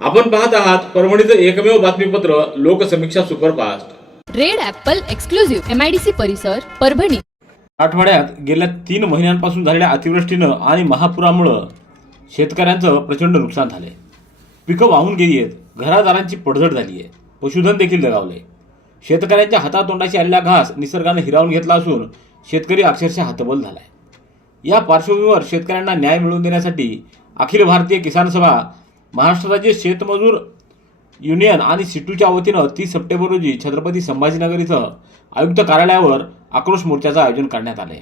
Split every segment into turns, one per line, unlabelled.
आपण पाहत आहात परभणीचं एकमेव बातमीपत्र Loksamiksha superfast.
Red apple exclusive MIDC परिसर परभणी.
आठवड्यात गेल्या तीन महिन्यांपासून झालेल्या अतिवृष्टीनं आणि महापुरामुळं शेतकऱ्यांचं प्रचंड नुकसान झालंय. पिकं वाहून गेली आहेत घरादारांची पडझड झाली आहे पशुधन देखील दगावले शेतकऱ्यांच्या हातातोंडाशी आलेला घास निसर्गानं हिरावून घेतला असून शेतकरी अक्षरशः हतबल झालाय. या पार्श्वभूमीवर शेतकऱ्यांना न्याय मिळवून देण्यासाठी अखिल भारतीय किसान सभा महाराष्ट्र राज्य शेतमजूर युनियन आणि सिटूच्या वतीनं तीस सप्टेंबर रोजी छत्रपती संभाजीनगर इथं आयुक्त कार्यालयावर आक्रोश मोर्चाचं आयोजन करण्यात आले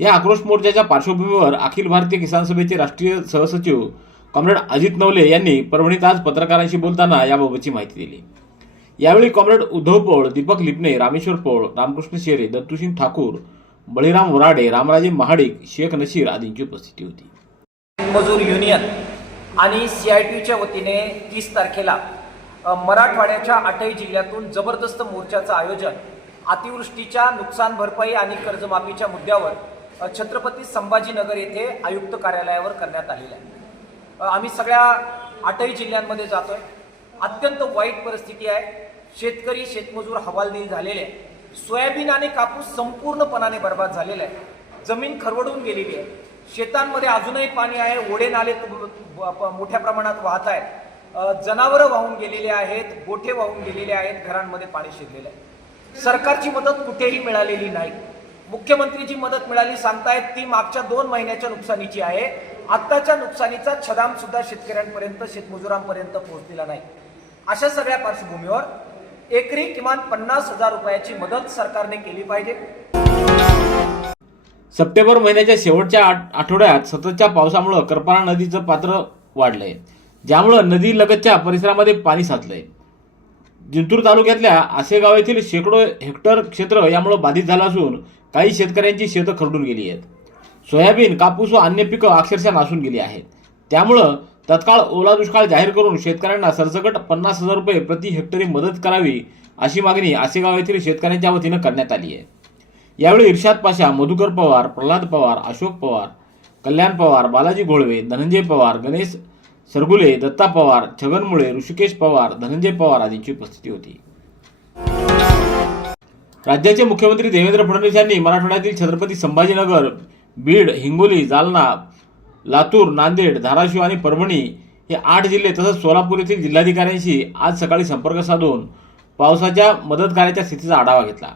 या आक्रोश मोर्चाच्या पार्श्वभूमीवर अखिल भारतीय किसान सभेचे राष्ट्रीय सहसचिव कॉम्रेड अजित नवले यांनी परभणीत आज पत्रकारांशी बोलताना याबाबतची माहिती दिली. यावेळी कॉम्रेड उद्धव पोळ दीपक लिपणे रामेश्वर पोळ रामकृष्ण शेरे दत्तुसिंग ठाकूर बळीराम वराडे रामराजे महाडिक शेख नशीर आदींची उपस्थिती होती.
मजूर युनियन आणि सी आय टीच्या वतीने तीस तारखेला मराठवाड्याच्या आठही जिल्ह्यातून जबरदस्त मोर्चाचं आयोजन अतिवृष्टीच्या नुकसान भरपाई आणि कर्जमाफीच्या मुद्द्यावर छत्रपती संभाजीनगर येथे आयुक्त कार्यालयावर करण्यात आलेलं आहे. आम्ही सगळ्या आठही जिल्ह्यांमध्ये जातोय. अत्यंत वाईट परिस्थिती आहे. शेतकरी शेतमजूर हवालदिल झालेले आहे सोयाबीन आणि कापूस संपूर्णपणाने बर्बाद झालेला आहे जमीन खरवडून गेलेली आहे. शेतांमध्ये अजूनही पाणी आहे ओढे नाले मोठ्या प्रमाणात वाहत आहेत. जनावरं वाहून गेलेले आहेत गोठे वाहून गेलेले आहेत घरांमध्ये पाणी शिरलेलं आहे. सरकारची मदत कुठेही मिळालेली नाही. मुख्यमंत्रीची मदत मिळाली सांगतायत ती मागच्या दोन महिन्याच्या नुकसानीची आहे. आत्ताच्या नुकसानीचा छदाम सुद्धा शेतकऱ्यांपर्यंत शेतमजुरांपर्यंत पोहोचलेला नाही. अशा सगळ्या पार्श्वभूमीवर एकरी किमान पन्नास हजार रुपयाची मदत सरकारने केली पाहिजे.
सप्टेंबर महिन्याच्या शेवटच्या आठ- आठवड्यात सततच्या पावसामुळं करपारा नदीचं पात्र वाढलंय. ज्यामुळं नदी लगतच्या परिसरामध्ये पाणी साचलंय. जिंतूर तालुक्यातल्या आसेगाव येथील शेकडो हेक्टर क्षेत्र यामुळं बाधित झालं असून काही शेतकऱ्यांची शेतं खरडून गेली आहेत. सोयाबीन कापूस व अन्य पिकं अक्षरशः नासून गेली आहेत. त्यामुळं तत्काळ ओला दुष्काळ जाहीर करून शेतकऱ्यांना सरसकट पन्नास हजार रुपये प्रति हेक्टरी मदत करावी अशी मागणी आसेगाव येथील शेतकऱ्यांच्या वतीनं करण्यात आली आहे. यावेळी इर्शाद पाशा मधुकर पवार प्रल्हाद पवार अशोक पवार कल्याण पवार बालाजी घोळवे धनंजय पवार गणेश सरगुले दत्ता पवार छगन मुळे ऋषिकेश पवार धनंजय पवार आदींची उपस्थिती होती. राज्याचे मुख्यमंत्री देवेंद्र फडणवीस यांनी मराठवाड्यातील छत्रपती संभाजीनगर बीड हिंगोली जालना लातूर नांदेड धाराशिव आणि परभणी हे आठ जिल्हे तसंच सोलापूर येथील जिल्हाधिकाऱ्यांशी आज सकाळी संपर्क साधून पावसाच्या मदत कार्याच्या स्थितीचा आढावा घेतला.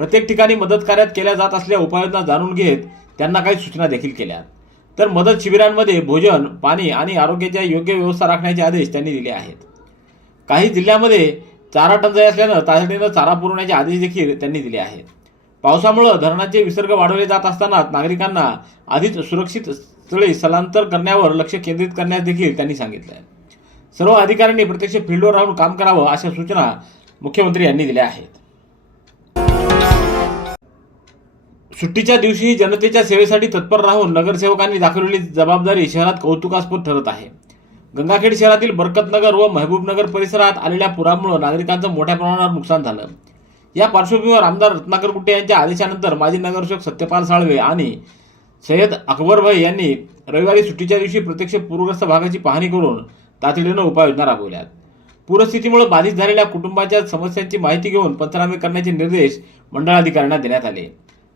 प्रत्येक ठिकाणी मदत कार्यात केल्या जात असलेल्या उपाययोजना जाणून घेत त्यांना काही सूचना देखील केल्या. तर मदत शिबिरांमध्ये भोजन पाणी आणि आरोग्याच्या योग्य व्यवस्था राखण्याचे आदेश त्यांनी दिले आहेत. काही जिल्ह्यामध्ये चारा टंचाई असल्यानं तातडीनं चारा पुरवण्याचे आदेश देखील त्यांनी दिले आहेत. पावसामुळं धरणाचे विसर्ग वाढवले जात असतानाच नागरिकांना आधीच सुरक्षित स्थळी स्थलांतर करण्यावर लक्ष केंद्रित करण्यास देखील त्यांनी सांगितलं आहे सर्व अधिकाऱ्यांनी प्रत्यक्ष फील्डवर राहून काम करावं अशा सूचना मुख्यमंत्री यांनी दिल्या आहेत. सुट्टीच्या दिवशी जनतेच्या सेवेसाठी तत्पर राहून नगरसेवकांनी दाखवलेली जबाबदारी शहरात कौतुकास्पद ठरत आहे. गंगाखेड शहरातील बरकतनगर व महबूबनगर परिसरात आलेल्या पुरामुळे नागरिकांचं मोठ्या प्रमाणावर नुकसान झालं. या पार्श्वभूमीवर आमदार रत्नाकर कुट्टे यांच्या आदेशानंतर माजी नगरसेवक सत्यपाल साळवे आणि सय्यद अकबरभाई यांनी रविवारी सुट्टीच्या दिवशी प्रत्यक्ष पूरग्रस्त भागाची पाहणी करून तातडीनं उपाययोजना राबवल्यात. पूरस्थितीमुळे बाधित झालेल्या कुटुंबाच्या समस्यांची माहिती घेऊन पंचनामे करण्याचे निर्देश मंडळाधिकाऱ्यांना देण्यात आले.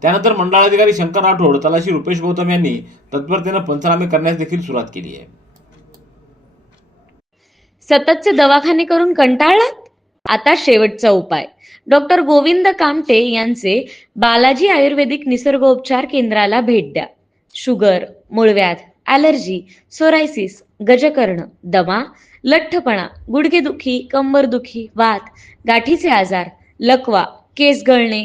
त्यानंतर मंडळाधिकारी शंकर राठोड तलाशी रुपेश गौतम यांनी तत्परतेनं पंचनामे करण्यास देखील सुरुवात केली आहे.
सततचे दवाखाने करून कंटाळलात? आता शेवटचा उपाय. डॉक्टर गोविंद कामटे यांचे बालाजी आयुर्वेदिक निसर्गोपचार केंद्राला भेट द्या. शुगर मूळव्याध ॲलर्जी सोरायसिस गजकर्ण दमा लठ्ठपणा गुडघेदुखी कंबरदुखी वात गाठीचे आजार लकवा केस गळणे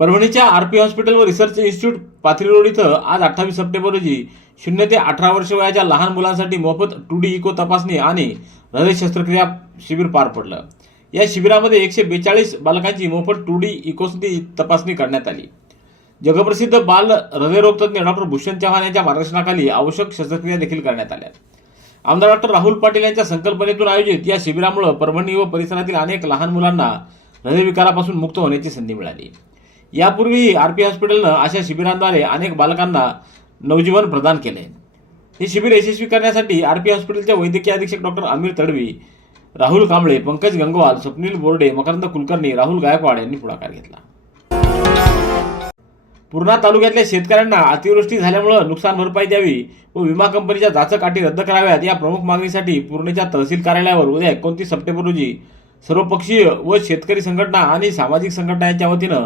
परभणीच्या आरपी हॉस्पिटल व रिसर्च इन्स्टिट्यूट पाथरी रोड इथं आज अठ्ठावीस सप्टेंबर रोजी शून्य ते अठरा वर्ष वयाच्या लहान मुलांसाठी मोफत टू डी इको तपासणी आणि हृदय शस्त्रक्रिया शिबिर पार पडलं. या शिबिरामध्ये एकशे बेचाळीस बालकांची मोफत टू डी इकोस्टी तपासणी करण्यात आली. जगप्रसिद्ध बाल हृदयरोग तज्ज्ञ डॉक्टर भूषण चव्हाण यांच्या मार्गदर्शनाखाली आवश्यक शस्त्रक्रिया देखील करण्यात आल्या. आमदार डॉक्टर राहुल पाटील यांच्या संकल्पनेतून आयोजित या शिबिरामुळे परभणी व परिसरातील अनेक लहान मुलांना हृदयविकारापासून मुक्त होण्याची संधी मिळाली. यापूर्वीही आरपी हॉस्पिटलनं अशा शिबिरांद्वारे अनेक बालकांना नवजीवन प्रदान केले. हे शिबिर यशस्वी करण्यासाठी आरपी हॉस्पिटलच्या वैद्यकीय अधीक्षक डॉक्टर आमिर तडवी राहुल कांबळे पंकज गंगवाल स्वप्नील बोर्डे मकरंद कुलकर्णी राहुल गायकवाड यांनी पुढाकार घेतला. पूर्णा तालुक्यातल्या शेतकऱ्यांना अतिवृष्टी झाल्यामुळे नुकसान भरपाई द्यावी व विमा कंपनीच्या जाचक अटी रद्द कराव्यात या प्रमुख मागणीसाठी पूर्णेच्या तहसील कार्यालयावर उद्या एकोणतीस सप्टेंबर रोजी सर्वपक्षीय व शेतकरी संघटना आणि सामाजिक संघटना यांच्या वतीनं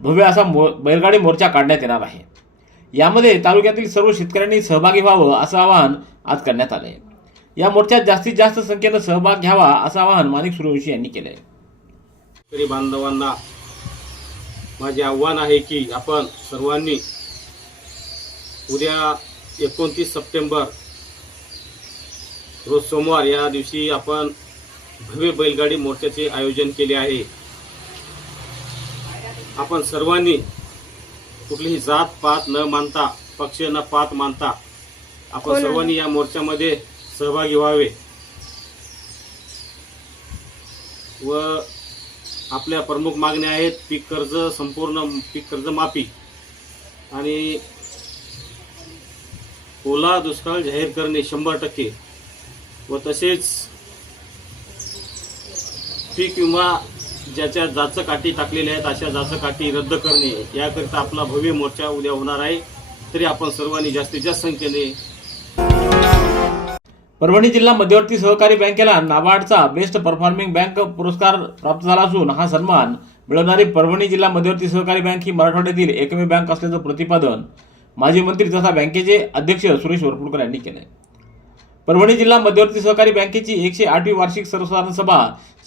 भव्य असा मो बैलगाडी मोर्चा काढण्यात येणार आहे. यामध्ये तालुक्यातील सर्व शेतकऱ्यांनी सहभागी व्हावं असं आवाहन आज करण्यात आलं आहे या मोर्चात जास्तीत जास्त संख्येनं सहभाग घ्यावा असं आवाहन माणिक सूर्यवंशी यांनी केलं आहे
शेतकरी बांधवांना माझे आव्हान आहे की आपण सर्वांनी उद्या एकोणतीस सप्टेंबर रोज सोमवार या दिवशी आपण भव्य बैलगाडी मोर्चाचे आयोजन केले आहे. आपण सर्वांनी कुठलीही जात पात न मानता पक्ष न पात मानता आपण सर्वांनी या मोर्चामध्ये सहभागी व्हावे. व आपल्या प्रमुख मागण्या आहेत पीक कर्ज संपूर्ण पीक कर्ज माफी. आणि ओला दुष्काळ जाहीर करणे शंभर टक्के. व तसेच पीक विमा ज्याच्या जाचं काठी टाकलेल्या आहेत अशा जाचं काठी रद्द करणे याकरिता आपला भव्य मोर्चा उद्या होणार आहे. तरी आपण सर्वांनी जास्तीत जास्त संख्येने
परभणी जिल्हा मध्यवर्ती सहकारी बँकेला नाबार्डचा बेस्ट परफॉर्मिंग बँक पुरस्कार प्राप्त झाला असून हा सन्मान मिळवणारी परभणी जिल्हा मध्यवर्ती सहकारी बँक ही मराठवाड्यातील एकमेव बँक असल्याचं प्रतिपादन माजी मंत्री तथा बँकेचे अध्यक्ष सुरेश वरपुडकर यांनी केलंय. परभणी जिल्हा मध्यवर्ती सहकारी बँकेची एकशे आठवी वार्षिक सर्वसाधारण सभा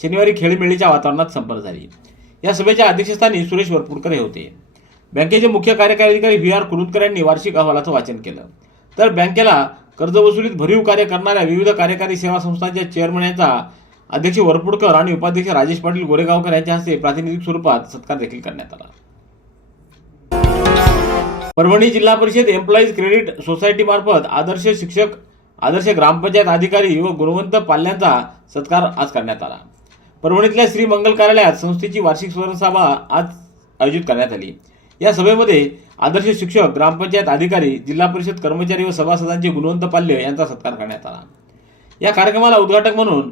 शनिवारी खेळमेळीच्या वातावरणात संपन्न झाली. या सभेच्या अध्यक्षस्थानी सुरेश वरपुडकर हे होते. बँकेचे मुख्य कार्यकारी अधिकारी व्ही आर कुरुंदकर यांनी वार्षिक अहवालाचं वाचन केलं. तर बँकेला कर्ज वसुलीत भरीव कार्य करणाऱ्या विविध कार्यकारी सेवा संस्थांच्या चेअरमन यांचा अध्यक्ष वरपुडकर आणि उपाध्यक्ष राजेश पाटील गोरेगावकर यांच्या हस्ते प्रातिनिधिक स्वरूपात सत्कार देखील करण्यात आला. परभणी जिल्हा परिषद एम्प्लॉईज क्रेडिट सोसायटी मार्फत आदर्श शिक्षक आदर्श ग्रामपंचायत अधिकारी व गुणवंत पाल्यांचा सत्कार आज करण्यात आला. परभणीतल्या श्री मंगल कार्यालयात संस्थेची वार्षिक स्मरण सभा आज आयोजित करण्यात आली. या सभेमध्ये आदर्श शिक्षक ग्रामपंचायत अधिकारी जिल्हा परिषद कर्मचारी व सभासदांचे गुणवंत पाल्य यांचा सत्कार करण्यात आला. या कार्यक्रमाला उद्घाटक म्हणून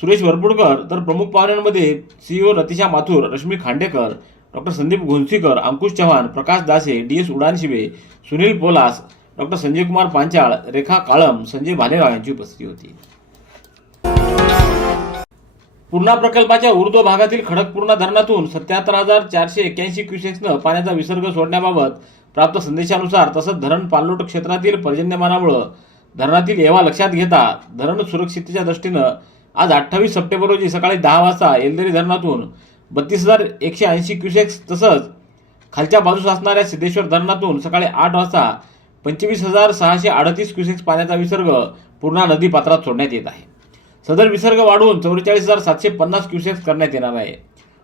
सुरेश वरपुडकर तर प्रमुख पाहुण्यांमध्ये CEO Ratisha Mathur Rashmi Khandekar doctor Sandeep Ghonsikar Ankush Chavan Prakash Dase D S Udanshibe Sunil Polas doctor Sanjay Kumar Panchal Rekha Kalam Sanjay Bhalerao यांची उपस्थिती होती. पूर्णा प्रकल्पाच्या ऊर्ध्व भागातील खडकपूर्णा धरणातून सत्याहत्तर हजार चारशे एक्क्याऐंशी क्युसेक्सनं पाण्याचा विसर्ग सोडण्याबाबत प्राप्त संदेशानुसार तसंच धरण पाणलोट क्षेत्रातील पर्जन्यमानामुळं धरणातील येवा लक्षात घेता धरण सुरक्षिततेच्या दृष्टीनं आज अठ्ठावीस सप्टेंबर रोजी सकाळी दहा वाजता येलदरी धरणातून बत्तीस हजार एकशे ऐंशी क्युसेक्स तसंच खालच्या बाजूस असणाऱ्या सिद्धेश्वर धरणातून सकाळी आठ वाजता पंचवीस हजार सहाशे अडतीस क्युसेक्स पाण्याचा विसर्ग पूर्णा नदी पात्रात सोडण्यात येत आहे. सदर विसर्ग वाढवून चौवेचाळीस हजार सातशे पन्नास क्युसेक्स करण्यात येणार आहे.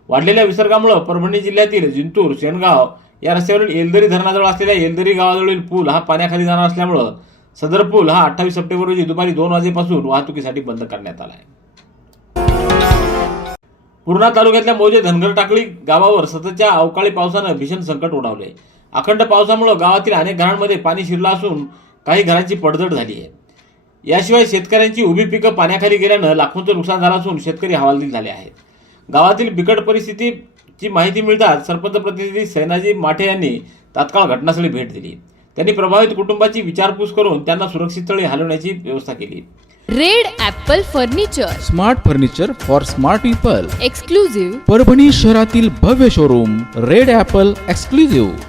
वाढलेल्या विसर्गामुळे परभणी जिल्ह्यातील जिंतूर शेणगाव या रस्त्यावरील येलदरी धरणाजवळ असलेल्या येलदरी गावाजवळील पूल हा पाण्याखाली जाणार असल्यामुळं सदर पूल हा अठ्ठावीस सप्टेंबर रोजी दुपारी दोन वाजेपासून वाहतुकीसाठी बंद करण्यात आला आहे. पूर्णा तालुक्यातल्या मौजे धनगर टाकळी गावावर सततच्या अवकाळी पावसानं भीषण संकट ओढावले अखंड पावसामुळे गावातील अनेक घरांमध्ये पाणी शिरलं असून काही घरांची पडझड झाली आहे. याशिवाय शेतकऱ्यांची उभी पिकं पाण्याखाली गेल्यानं लाखोंचं नुकसान झालं असून शेतकरी हवालदिल झाले आहेत. गावातील बिकट परिस्थितीची माहिती मिळताच सरपंच प्रतिनिधी सैनाजी माठे यांनी तात्काळ घटनास्थळी भेट दिली. त्यांनी प्रभावित कुटुंबाची विचारपूस करून त्यांना सुरक्षित स्थळी हलवण्याची व्यवस्था केली.
Red apple furniture.
Smart furniture for smart people.
Exclusive
Parbhani शहरातील भव्य showroom red apple exclusive.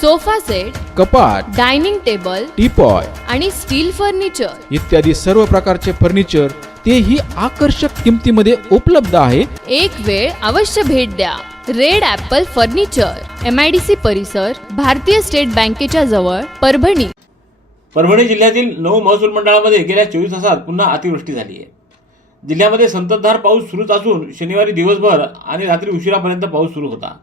sofa set
कपाट
डायनिंग टेबल
टीपॉय
आणि स्टील फर्निचर.
इत्यादी सर्व प्रकारचे फर्निचर तेही आकर्षक किमतीमध्ये उपलब्ध आहे.
एक वेळ अवश्य भेट द्या. Red apple furniture M I D C परिसर भारतीय स्टेट बँकेच्या जवळ परभणी.
परभणी जिल्ह्यातील नऊ महसूल मंडळामध्ये गेल्या चोवीस तासात पुन्हा अतिवृष्टी झाली आहे. जिल्ह्यामध्ये संततधार पाऊस सुरूच असून शनिवारी दिवसभर आणि रात्री उशिरापर्यंत पाऊस सुरू होता.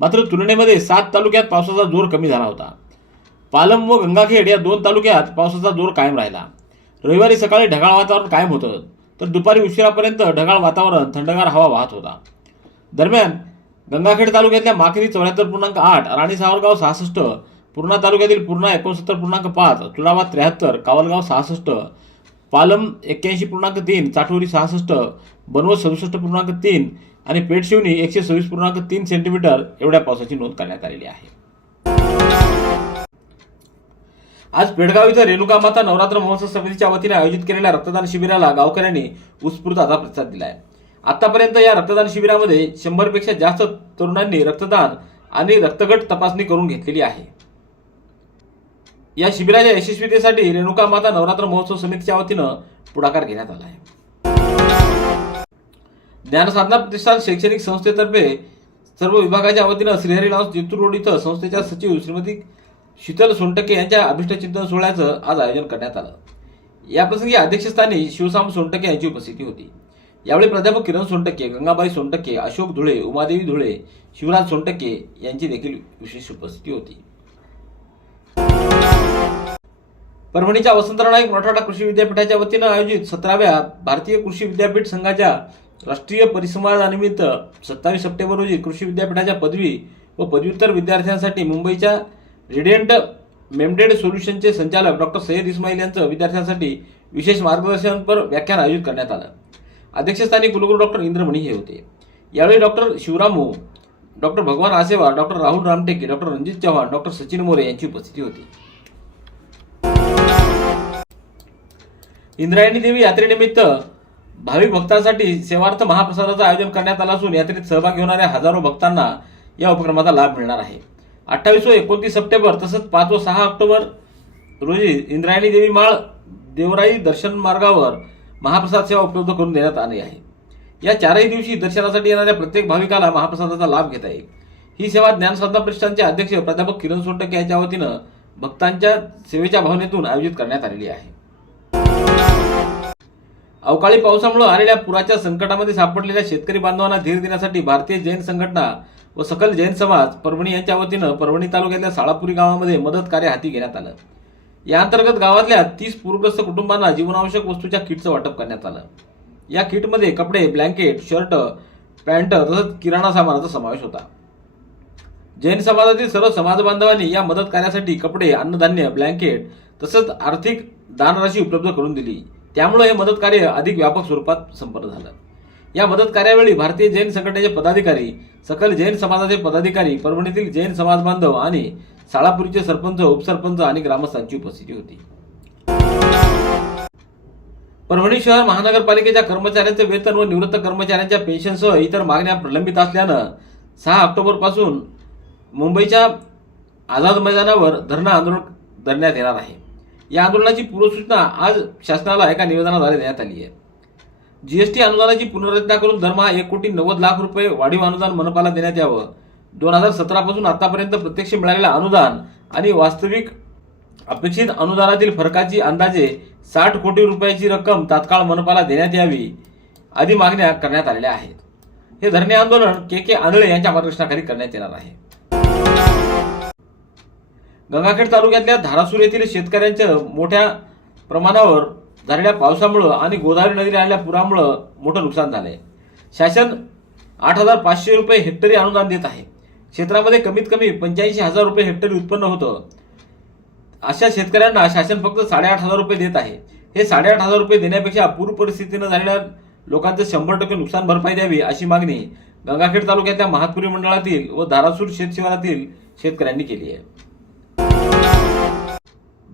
मात्र तुलनेमध्ये सात तालुक्यात पावसाचा जोर कमी झाला होता. पालम व गंगाखेड या दोन तालुक्यात पावसाचा जोर कायम राहिला. रविवारी सकाळी ढगाळ वातावरण कायम होतं. तर दुपारी उशिरापर्यंत ढगाळ वातावरण थंडगार हवा वाहत होता. दरम्यान गंगाखेड तालुक्यातल्या माखरी चौऱ्याहत्तर पूर्णांक आठ राणी सावरगाव सहासष्ट पूर्णा तालुक्यातील पूर्णा एकोणसत्तर पूर्णांक पाच तुळावा त्र्याहत्तर कावलगाव सहासष्ट पालम एक्क्याऐंशी पूर्णांक तीन चाटोरी सहासष्ट बनवत सदुसष्ट पूर्णांक तीन आणि पेठशिवनी एकशे सव्वीस पूर्णांक तीन सेंटीमीटर एवढ्या पावसाची नोंद करण्यात आलेली आहे. आज पेडगाव इथं रेणुका माता नवरात्र महोत्सव समितीच्या वतीने आयोजित केलेल्या रक्तदान शिबिराला गावकऱ्यांनी उत्स्फूर्त असा प्रतिसाद आहे आतापर्यंत या रक्तदान शिबिरामध्ये शंभरपेक्षा जास्त तरुणांनी रक्तदान आणि रक्तगट तपासणी करून घेतलेली आहे. या शिबिराच्या यशस्वीतेसाठी रेणुका माता नवरात्र महोत्सव समितीच्या वतीनं पुढाकार घेण्यात आला आहे. ज्ञानसाधना प्रतिष्ठान शैक्षणिक संस्थेतर्फे सर्व विभागाच्या वतीनं श्रीहरी लॉन्स जितूर रोड इथं संस्थेच्या सचिव श्रीमती शीतल सोनटके यांच्या अभिष्टचिंतन सोहळ्याचं आज आयोजन करण्यात आलं. याप्रसंगी अध्यक्षस्थानी शिवसाम सोनटके यांची उपस्थिती होती. यावेळी प्राध्यापक किरण सोनटके गंगाबाई सोनटके अशोक धुळे उमादेवी धुळे शिवराज सोनटके यांची देखील विशेष उपस्थिती होती. परभणीच्या वसंतराव नाईक मराठवाडा कृषी विद्यापीठाच्या वतीनं आयोजित सतराव्या भारतीय कृषी विद्यापीठ संघाच्या राष्ट्रीय परिसंवादानिमित्त सत्तावीस सप्टेंबर रोजी कृषी विद्यापीठाच्या पदवी व पदव्युत्तर विद्यार्थ्यांसाठी मुंबईच्या रेडियंट मेमडेड सोल्युशनचे संचालक डॉक्टर सय्यद इस्माईल यांचं विद्यार्थ्यांसाठी विशेष मार्गदर्शनपर व्याख्यान आयोजित करण्यात आलं. अध्यक्षस्थानी कुलगुरू डॉक्टर इंद्रमणी हे होते. यावेळी doctor Shivramu doctor Bhagwan Asewa doctor Rahul Ramteke doctor Ranjit Chavan doctor Sachin More यांची उपस्थिती होती. इंद्रायणी देवी यात्रेनिमित्त भाविक भक्तांसाठी सेवार्थ महाप्रसादाचं आयोजन करण्यात आलं असून यात्रेत सहभागी होणाऱ्या हजारो भक्तांना या उपक्रमाचा लाभ मिळणार आहे. अठ्ठावीस व एकोणतीस सप्टेंबर तसंच पाच व सहा ऑक्टोबर रोजी इंद्रायणी देवी माळ देवराई दर्शन मार्गावर महाप्रसाद सेवा उपलब्ध करून देण्यात आली आहे. या चारही दिवशी दर्शनासाठी येणाऱ्या प्रत्येक भाविकाला महाप्रसादाचा लाभ घेता येईल. ही सेवा ज्ञानसाधना प्रतिष्ठानचे अध्यक्ष प्राध्यापक किरण सोटक यांच्या वतीनं भक्तांच्या सेवेच्या भावनेतून आयोजित करण्यात आलेली आहे. अवकाळी पावसामुळे आलेल्या पुराच्या संकटामध्ये सापडलेल्या शेतकरी बांधवांना धीर देण्यासाठी भारतीय जैन संघटना व सकल जैन समाज परभणी यांच्या वतीनं परभणी तालुक्यातल्या साळापुरी गावामध्ये मदत कार्य हाती घेण्यात आलं. या अंतर्गत गावातल्या तीस पूरग्रस्त कुटुंबांना जीवनावश्यक वस्तूच्या किटचं वाटप करण्यात आलं. या किटमध्ये कपडे ब्लँकेट शर्ट पॅन्ट तसंच किराणा सामानाचा समावेश होता. जैन समाजातील सर्व समाज बांधवांनी या मदत कार्यासाठी कपडे अन्नधान्य ब्लँकेट तसंच आर्थिक दानराशी उपलब्ध करून दिली. त्यामुळे हे मदत कार्य अधिक व्यापक स्वरूपात संपन्न झालं. या मदत कार्यावेळी भारतीय जैन संघटनेचे पदाधिकारी सकल जैन समाजाचे पदाधिकारी परभणीतील जैन समाज बांधव आणि साळापूरचे सरपंच उपसरपंच आणि ग्रामस्थांची उपस्थिती होती. परभणी शहर महानगरपालिकेच्या कर्मचाऱ्यांचे वेतन व निवृत्त कर्मचाऱ्यांच्या पेन्शनसह इतर मागण्या प्रलंबित असल्यानं सहा ऑक्टोबरपासून मुंबईच्या आझाद मैदानावर धरणं आंदोलन धरण्यात येणार आहे. या आंदोलनाची पूर्वसूचना आज शासनाला एका निवेदनाद्वारे देण्यात आली आहे. जीएसटी अनुदानाची पुनर्रचना करून दरमहा एक कोटी नव्वद लाख रुपये वाढीव अनुदान मनपाला देण्यात यावं. दोन हजार सतरापासून आतापर्यंत प्रत्यक्ष मिळालेलं अनुदान आणि वास्तविक अपेक्षित अनुदानातील फरकाची अंदाजे साठ कोटी रुपयाची रक्कम तात्काळ मनपाला देण्यात यावी आदी मागण्या करण्यात आलेल्या आहेत. हे धरणे आंदोलन के के आंधळे यांच्या मार्गदर्शनाखाली करण्यात येणार आहे. गंगाखेड तालुक्यातल्या धारासूर येथील शेतकऱ्यांचं मोठ्या प्रमाणावर झालेल्या पावसामुळं आणि गोदावरी नदीला आलेल्या पुरामुळं मोठं नुकसान झालं आहे शासन आठ हजार पाचशे रुपये हेक्टरी अनुदान देत आहे. क्षेत्रामध्ये कमीत कमी पंच्याऐंशी हजार रुपये हेक्टरी उत्पन्न होतं. अशा शेतकऱ्यांना शासन फक्त साडेआठ हजार रुपये देत आहे. हे साडेआठ हजार रुपये देण्यापेक्षा पूर परिस्थितीनं झालेल्या लोकांचं शंभर टक्के नुकसान भरपाई द्यावी अशी मागणी गंगाखेड तालुक्यातल्या महातपुरी मंडळातील व धारासूर शेतशिवारातील शेतकऱ्यांनी केली आहे.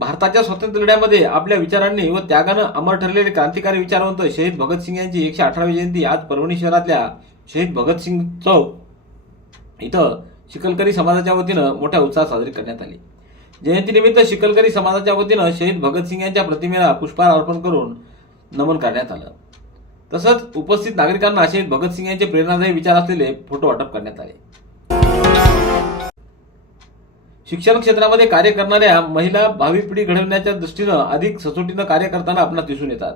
भारताच्या स्वातंत्र्य लढ्यामध्ये आपल्या विचारांनी व त्यागानं अमर ठरलेले क्रांतिकारी विचारवंत शहीद भगतसिंग यांची एकशे अठरावी जयंती आज परभणी शहरातल्या शहीद भगतसिंग चौक इथं शिकलकरी समाजाच्या वतीनं मोठ्या उत्साहात साजरी करण्यात आली. जयंतीनिमित्त शिकलकरी समाजाच्या वतीनं शहीद भगतसिंग यांच्या प्रतिमेला पुष्पहार अर्पण करून नमन करण्यात आलं. तसंच उपस्थित नागरिकांना शहीद भगतसिंग यांचे प्रेरणादायी विचार असलेले फोटो वाटप करण्यात आले. शिक्षण क्षेत्रामध्ये कार्य करणाऱ्या महिला भावी पिढी घडवण्याच्या दृष्टीनं अधिक सचोटीनं कार्य करताना आपणास दिसून येतात.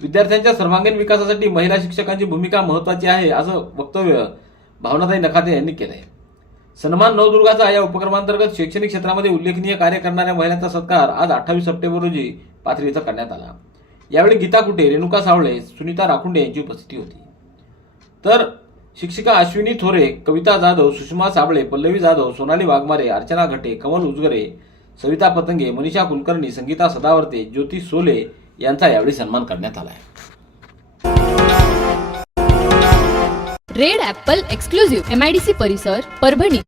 विद्यार्थ्यांच्या सर्वांगीण विकासासाठी महिला शिक्षकांची भूमिका महत्वाची आहे असं वक्तव्य भावनाताई नखाते यांनी केलं आहे सन्मान नवदुर्गाचा या उपक्रमांतर्गत शैक्षणिक क्षेत्रामध्ये उल्लेखनीय कार्य करणाऱ्या महिलांचा सत्कार आज अठ्ठावीस सप्टेंबर रोजी पाथरी इथं करण्यात आला. यावेळी गीता कुटे रेणुका सावळे सुनीता राखुंडे यांची उपस्थिती होती. तर शिक्षिका अश्विनी थोरे कविता जाधव सुषमा साबळे पल्लवी जाधव सोनाली वाघमारे अर्चना घटे कमल उजगरे सविता पतंगे मनीषा कुलकर्णी संगीता सदावर्ते ज्योती सोले यांचा यावेळी सन्मान करण्यात आला आहे.
रेड ॲपल एक्सक्लुझिव्ह एमआयडीसी परिसर परभणी.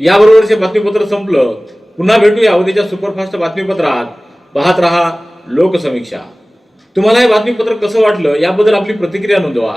याबरोबरचे बातमीपत्र संपलं. पुन्हा भेटूया उद्याच्या सुपरफास्ट बातमीपत्रात. पाहत रहा लोकसमीक्षा. तुम्हाला हे बातमीपत्र कसं वाटलं याबद्दल आपली प्रतिक्रिया नोंदवा.